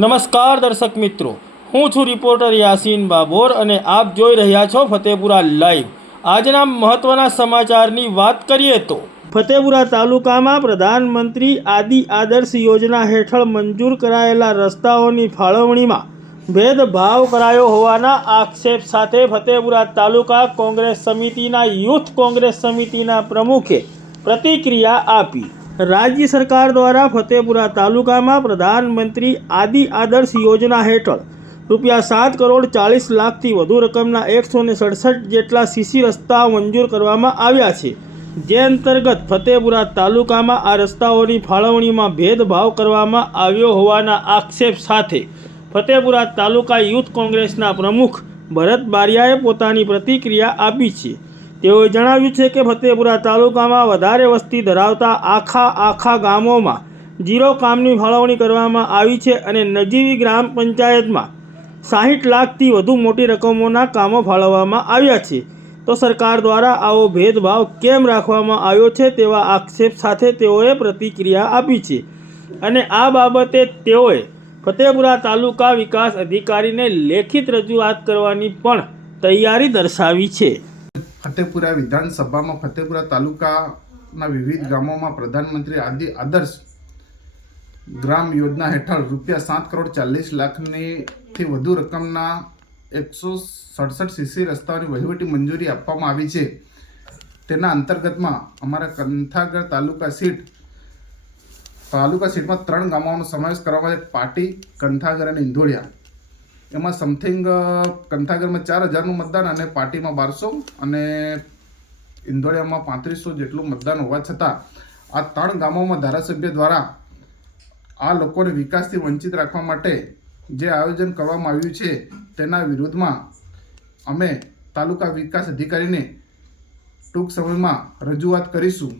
નમસ્કાર દર્શક મિત્રો, હું છું રિપોર્ટર યાસીન બાબોર અને આપ જોઈ રહ્યા છો ફતેપુરા લાઈવ। આજના મહત્વના સમાચારની વાત કરીએ તો ફતેપુરા તાલુકામાં પ્રધાનમંત્રી આદિ આદર્શ યોજના હેઠળ મંજૂર કરાયેલા રસ્તાઓની ફાળવણીમાં ભેદભાવ કરાયો હોવાના આક્ષેપ સાથે ફતેપુરા તાલુકા કોંગ્રેસ સમિતિના યુથ કોંગ્રેસ સમિતિના પ્રમુખે પ્રતિક્રિયા આપી। राज्य सरकार द्वारा फतेपुरा तालुका में प्रधानमंत्री आदि आदर्श योजना हेठळ ₹7 करोड़ 40 लाख थी वधु रकमना 167 जेटला सीसी रस्ता मंजूर करवामां आव्या छे, जे अंतर्गत फतेपुरा तालुका में आ रस्ताओनी फाळवणीमां भेदभाव करवामां आव्यो होवाना आक्षेप साथे फतेपुरा तालुका यूथ कोंग्रेसना प्रमुख भरत बारियाए पोतानी प्रतिक्रिया आपी छे। તેઓએ જણાવ્યું છે કે ફતેપુરા તાલુકામાં વધારે વસ્તી ધરાવતા આખા ગામોમાં જીરો કામની ફાળવણી કરવામાં આવી છે અને નજીવી ગ્રામ પંચાયતમાં 60 લાખથી વધુ મોટી રકમોના કામો ફાળવવામાં આવ્યા છે, તો સરકાર દ્વારા આવો ભેદભાવ કેમ રાખવામાં આવ્યો છે તેવા આક્ષેપ સાથે તેઓએ પ્રતિક્રિયા આપી છે અને આ બાબતે તેઓએ ફતેપુરા તાલુકા વિકાસ અધિકારીને લેખિત રજૂઆત કરવાની પણ તૈયારી દર્શાવી છે। फतेपुरा विधानसभा में फतेपुरा तालुका विविध गामों में प्रधानमंत्री आदि आदर्श ग्राम योजना हेठळ ₹7 करोड़ 40 लाख थी वधु रकमना 167 सीसी रस्ताओं की वहीवटी मंजूरी आपवामां आवी छे। तेना अंतर्गत में अमारा कंथागर तालुका सीट में 3 गामों समावेश करवामां आव्यो। पाटी, कंथागर और इंधोळिया। एमां समथिंग कंथागर में 4000 मतदान और पार्टी में 1200 और इंदोड़िया में 3500 जेटलू मतदान होवा छतां आ 3 गामों में धारासभ्य द्वारा आ लोकोने विकास थी वंचित राखवा माटे जे आयोजन करवामां आव्युं छे तेना विरोध में अमे तालुका विकास अधिकारी ने टूंक समय में रजूआत करीशुं।